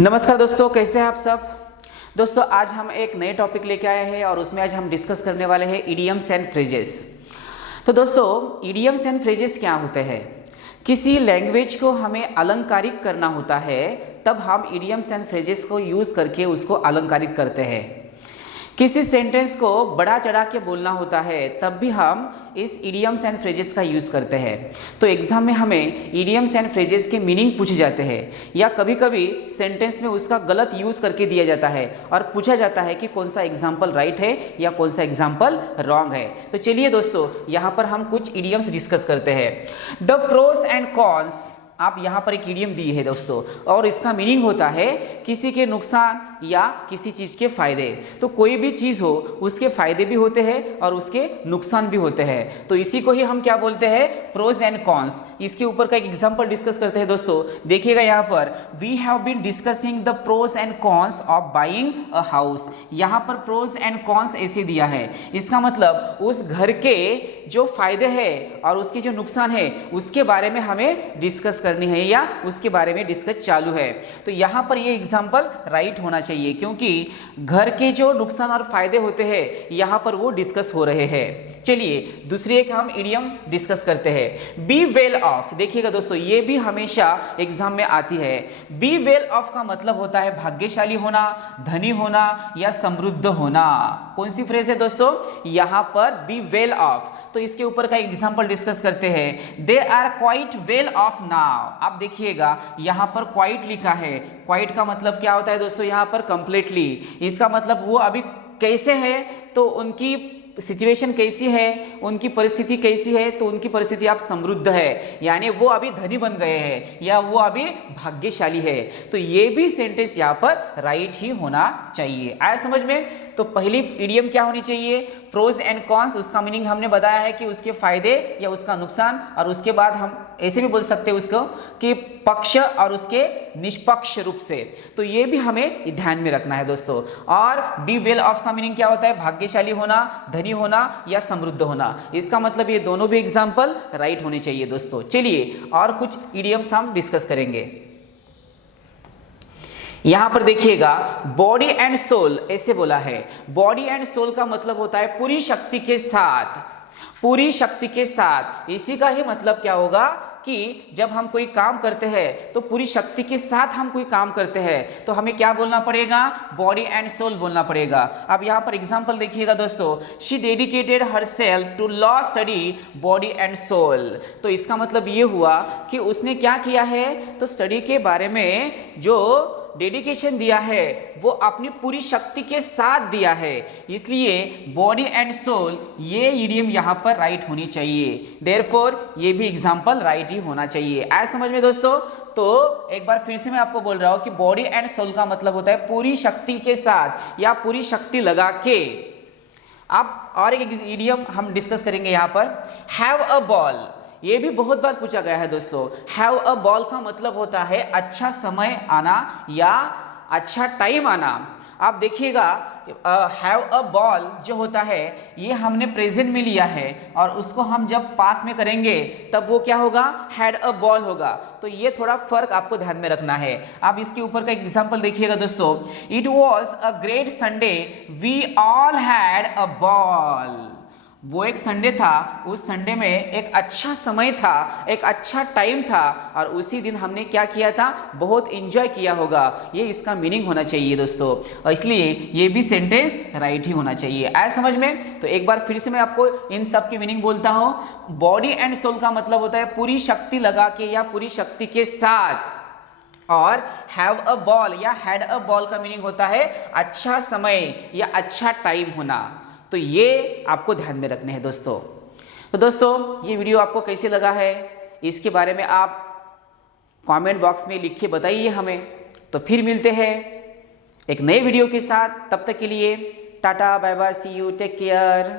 नमस्कार दोस्तों, कैसे हैं आप सब। दोस्तों आज हम एक नए टॉपिक लेके आए हैं और उसमें आज हम डिस्कस करने वाले हैं इडियम्स एंड फ्रेजेस। तो दोस्तों इडियम्स एंड फ्रेजेस क्या होते हैं। किसी लैंग्वेज को हमें अलंकारिक करना होता है तब हम इडियम्स एंड फ्रेजेस को यूज़ करके उसको अलंकारिक करते हैं। किसी सेंटेंस को बढ़ा चढ़ा के बोलना होता है तब भी हम इस इडियम्स एंड फ्रेजेस का यूज़ करते हैं। तो एग्जाम में हमें इडियम्स एंड फ्रेजेस के मीनिंग पूछे जाते हैं या कभी कभी सेंटेंस में उसका गलत यूज़ करके दिया जाता है और पूछा जाता है कि कौन सा एग्जाम्पल राइट है या कौन सा एग्जाम्पल रॉन्ग है। तो चलिए दोस्तों यहाँ पर हम कुछ इडियम्स डिस्कस करते हैं। द प्रोस एंड कॉन्स, आप यहाँ पर एक इडियम दी है दोस्तों और इसका मीनिंग होता है किसी के नुकसान या किसी चीज़ के फायदे। तो कोई भी चीज़ हो उसके फायदे भी होते हैं और उसके नुकसान भी होते हैं। तो इसी को ही हम क्या बोलते हैं, प्रोज एंड कॉन्स। इसके ऊपर का एक एग्जांपल डिस्कस करते हैं दोस्तों। देखिएगा यहाँ पर we have been discussing the pros and cons of buying a house. यहाँ पर प्रोज एंड कॉन्स ऐसे दिया है, इसका मतलब उस घर के जो फायदे हैं और उसके जो नुकसान है उसके बारे में हमें डिस्कस करनी है या उसके बारे में डिस्कस चालू है। तो यहाँ पर ये एग्जांपल राइट होना चाहिए क्योंकि घर के जो नुकसान और फायदे होते हैं यहाँ पर वो डिस्कस हो रहे हैं। चलिए दूसरी एक हम इडियम डिस्कस करते हैं, बी वेल ऑफ। देखिएगा दोस्तों ये भी हमेशा एग्जाम में आती है। बी वेल ऑफ का मतलब होता है भाग्यशाली होना, धनी होना या समृद्ध होना। कौन सी फ्रेज है दोस्तों, यहाँ पर बी वेल ऑफ। तो इसके ऊपर का एग्जांपल डिस्कस करते हैं। They are quite well off now. आप देखिएगा यहाँ पर क्वाइट लिखा है। क्वाइट का मतलब क्या होता है दोस्तों, यहाँ पर कंप्लीटली। इसका मतलब वो अभी कैसे है, तो उनकी सिचुएशन कैसी है, उनकी परिस्थिति कैसी है, तो उनकी परिस्थिति आप समृद्ध है, यानी वो अभी धनी बन गए हैं या वो अभी भाग्यशाली है। तो ये भी सेंटेंस यहाँ पर राइट ही होना चाहिए। आया समझ में। तो पहली इडियम क्या होनी चाहिए, प्रोज एंड कॉन्स। उसका मीनिंग हमने बताया है कि उसके फायदे या उसका नुकसान, और उसके बाद हम ऐसे भी बोल सकते हैं उसको कि पक्ष और उसके निष्पक्ष रूप से। तो ये भी हमें ध्यान में रखना है दोस्तों। और बी वेल ऑफ का मीनिंग क्या होता है, भाग्यशाली होना, धनी होना या समृद्ध होना। इसका मतलब ये दोनों भी एग्जाम्पल राइट होने चाहिए दोस्तों। चलिए और कुछ इडियम्स हम डिस्कस करेंगे। यहां पर देखिएगा बॉडी एंड सोल ऐसे बोला है। बॉडी एंड सोल का मतलब होता है पूरी शक्ति के साथ, पूरी शक्ति के साथ। इसी का ही मतलब क्या होगा कि जब हम कोई काम करते हैं तो पूरी शक्ति के साथ हम कोई काम करते हैं तो हमें क्या बोलना पड़ेगा, बॉडी एंड सोल बोलना पड़ेगा। अब यहाँ पर एग्जांपल देखिएगा दोस्तों, she dedicated herself to law study body and soul. तो इसका मतलब ये हुआ कि उसने क्या किया है, तो स्टडी के बारे में जो डेडिकेशन दिया है वो अपनी पूरी शक्ति के साथ दिया है। इसलिए बॉडी एंड सोल ये इडियम यहाँ पर राइट होनी चाहिए। देयरफॉर ये भी एग्जांपल राइट ही होना चाहिए। ऐसा समझ में दोस्तों। तो एक बार फिर से मैं आपको बोल रहा हूं कि बॉडी एंड सोल का मतलब होता है पूरी शक्ति के साथ या पूरी शक्ति लगा के। अब और एक इडियम हम डिस्कस करेंगे यहाँ पर, हैव अ बॉल। ये भी बहुत बार पूछा गया है दोस्तों। हैव अ बॉल का मतलब होता है अच्छा समय आना या अच्छा टाइम आना। आप देखिएगा हैव अ बॉल जो होता है ये हमने प्रेजेंट में लिया है और उसको हम जब पास में करेंगे तब वो क्या होगा, हैड अ बॉल होगा। तो ये थोड़ा फर्क आपको ध्यान में रखना है। आप इसके ऊपर का एग्जांपल देखिएगा दोस्तों, it was a great Sunday we all had a ball. वो एक संडे था, उस संडे में एक अच्छा समय था, एक अच्छा टाइम था और उसी दिन हमने क्या किया था, बहुत एंजॉय किया होगा। ये इसका मीनिंग होना चाहिए दोस्तों, और इसलिए ये भी सेंटेंस राइट ही होना चाहिए। आया समझ में। तो एक बार फिर से मैं आपको इन सब की मीनिंग बोलता हूँ। बॉडी एंड सोल का मतलब होता है पूरी शक्ति लगा के या पूरी शक्ति के साथ, और हैव अ बॉल या हैड अ बॉल का मीनिंग होता है अच्छा समय या अच्छा टाइम होना। तो ये आपको ध्यान में रखने हैं दोस्तों। तो दोस्तों ये वीडियो आपको कैसे लगा है इसके बारे में आप कमेंट बॉक्स में लिख के बताइए हमें। तो फिर मिलते हैं एक नए वीडियो के साथ, तब तक के लिए tata bye bye, see you, take care.